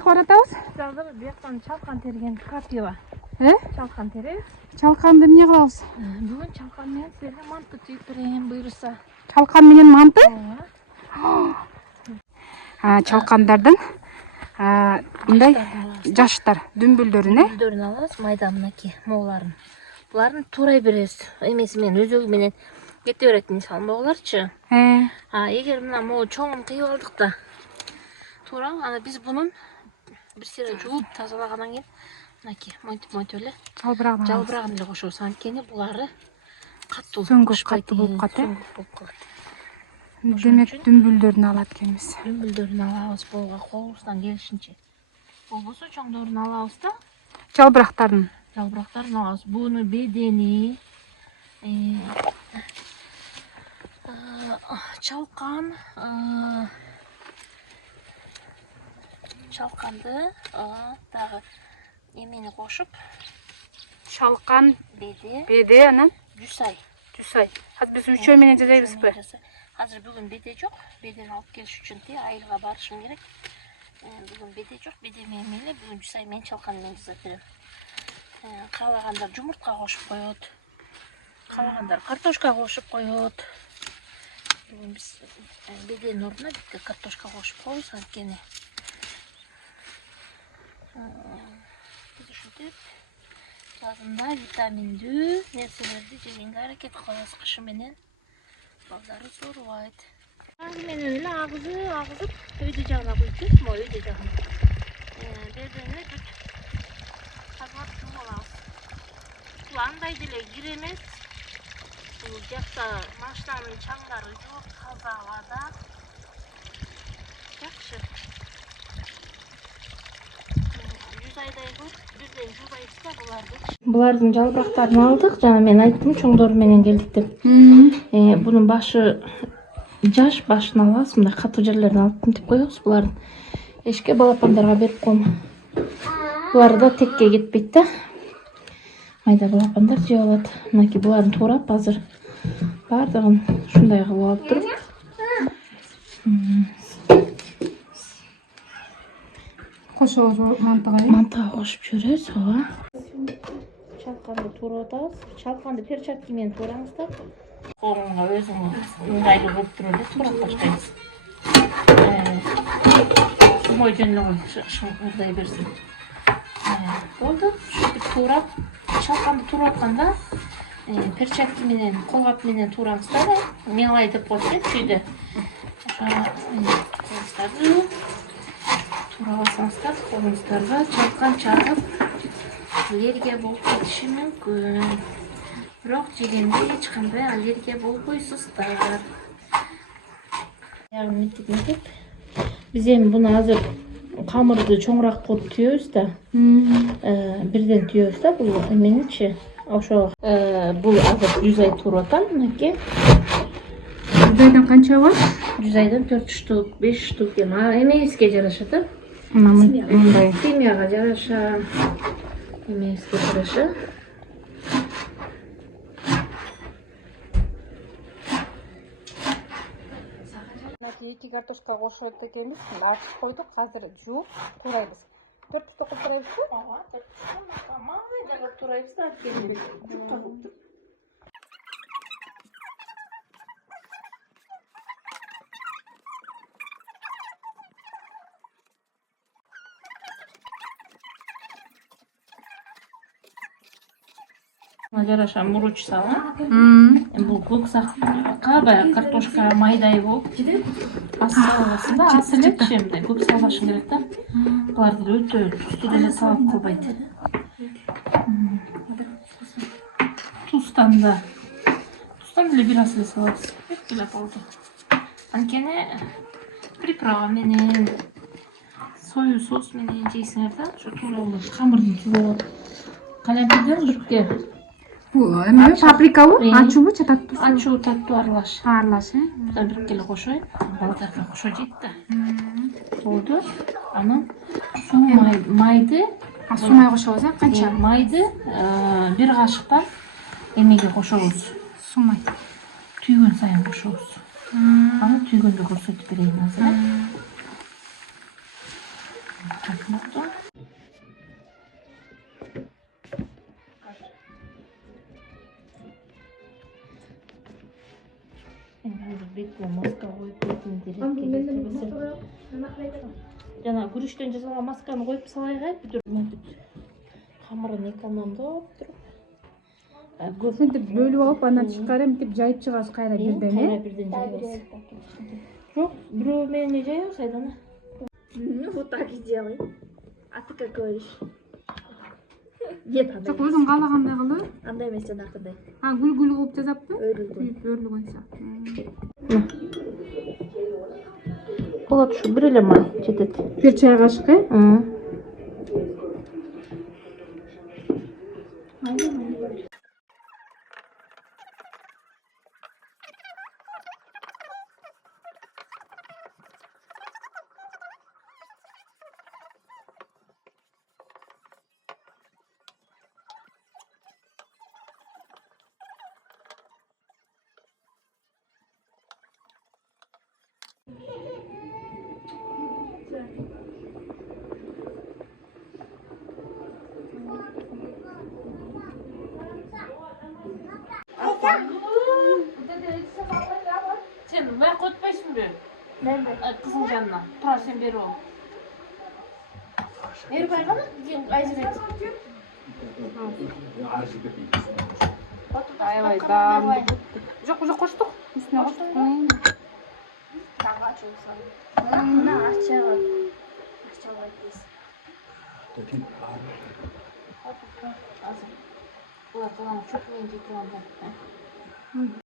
Қаратабыз? Қазір бияқтан чалқан терген капива. Чалқан теребіз. Чалқанды не қылабыз? Бүгін чалқанмен сіздерге манты түйіп берейін бұйырса. Чалқан менен манты? Чалқандардың бұндай жаштар дүмбүлдөрүн Дүмбүлдөрүн алабыз, майда мынаки мооларын. Буларын турай беребиз. Эмеси менен өзөгү менен кете берет мисалы мооларчы. Эгер мына моо чоңун кыйып алдык да. Туура, ана биз бунун бир сыйра жууп тазалагандан кийин мынаки монтип эле жалбырагын эле кошобуз. Анткени булары катуу сөңгүп катуу болуп калат. Демек дүмбүлдөрүн алат экенбиз. Дүмбүлдөрүн алабыз, болго колубуздан келишинче. Болбосо чоңдорун алабыз да. Жалбырактарын алабыз. Буну бедени чалканды дагы эмени кошуп, чалкан, беде, анан жусай. Азыр биз үчөө менен жасайбызбы? Азыр бүгүн беде жок. Бедени алып келиш үчүн айылга барышым керек. Бүгүн беде жок. Беде менен эле бүгүн жусай менен чалкан менен жасап берем. Каалагандар жумуртка кошуп коет. Каалагандар картошка кошуп коет. Бүгүн биз беденин ордуна битке картошка кошуп коебуз, анткени ушинтип тазында витаминдүү нерселерди жегенге аракет кылабыз. Кышы менен балдары оорубайт. Менен эле агызып өйдө жагына куйуп, өйдө жагына. Бедени бүт тазалап жууп алабыз. Бул андай деле кир эмес. Бул жакта машинанын чаңдары жок, таза абада. Жакшы. Булардын жалбырактарын алдык. Жана мен айттым, чоңдору менен келдик деп. Бунун башы жаш, башын алабыз, мындай катуу жерлерин алып тинтип коебуз. Булардын эшикке балапандарга берип коем. Булар да текке кетпейт да. Майда балапандар жеп алат. Мынаки буларын туурап азыр бардыгын ушундай кылып алып туруп. Кошобуз мантыга кошуп жиберебиз. Чалканды туурап атабыз. Чалканды перчатка менен туураңыздар. Колуңга өзүңүз ыңгайлуу болуп туруп эле туурап баштайбыз. Мой жөн эле шыңгырдай берсин. Болду. Ушинтип туурап, чалканды туурап атканда перчатка менен, колгап менен туураңыздар. Мелай деп коет түйдө. Туурабасаңыздар, колуңуздарга чалкан чагып, аллергия болуп кетиши мүмкүн. Бирок жегенде эч кандай аллергия болбойсуздар. Мынтип. Биз эми буну азыр камырды чоңураак кылып түйөбүз да. Бирден түйөбүз да бул эменичи. Ошо бул азыр 100 ай туруп атам, мынакей. 100 айдан канча бар? 100 айдан 4 штук, 5 штук эмебизге жараша да. Мындай семьяга жараша, эмебизге жараша. Эки картошка кошот экенбиз. Ачып койдук, азыр жууп туурайбыз. 4 штук кылып туурайбызбы? Ооба, 4 штук. Майда кылып туурайбыз да, анткени жупка кылып туруп. Жараша муруч салам. Бул көксакка баягы картошка майдай болуп ас саласың да, ас элечи мындай көп салбашың керек да. Буларды өтө тузду деле салып кылбайт. Туздан деле бир аз эле салабыз. Эле болду. Анткени приправа менен, сою соус менен жейсиңер да, ошо туура болот. Камырдын туура. Калемпирден бирке. Эме паприкабы? Ачуубу, татуу? Ачуу, таттуу аралаш. Аралаш, Будан биркеле кошоюп, балдарга кошо жейт да. Болду. Анан майды, суу май кошобуз, канча? Майды 1 кашыктан эмеге кошобуз. Суу май. Түйгөн сайын кошобуз. Аны түйгөндө көрсөтүп берейин азыр. Мен hozir betga maska qo'yib betini deretga Жана күрүштөн жасалган масканы коюп салайык, бүтүрүп камырын экономдоп туруп. Сентип бөлүп алып, анан тышкары мынтип жайып чыгасыз кайра бирден, Кайра бирден жайбайсыз. Жок, бирөө менен эле жайбайсыз Айдана. Вот так сделай. А ты как говоришь? Нет, андай. Жок, өзүң каалагандай кылып. Андай эмес жанагындай. Гүл-гүл кылып жасапты. Өрүлдү. Өрүлгөн сыяктуу. Болот ушу бир эле май жетет. Бир чай кашык, Sen ben kotpayсыңбы? Nerede? Kızın canına. Turar sen beri ol. Beri baygana? Ayzibet. Аябай даамдуу. Жок, уже коштук. Үстүнө коштук. Таңга чөп салып. Мына ачаға. Ачаға дейсиз. Азыр. Булар калган чөп менен жетип алды.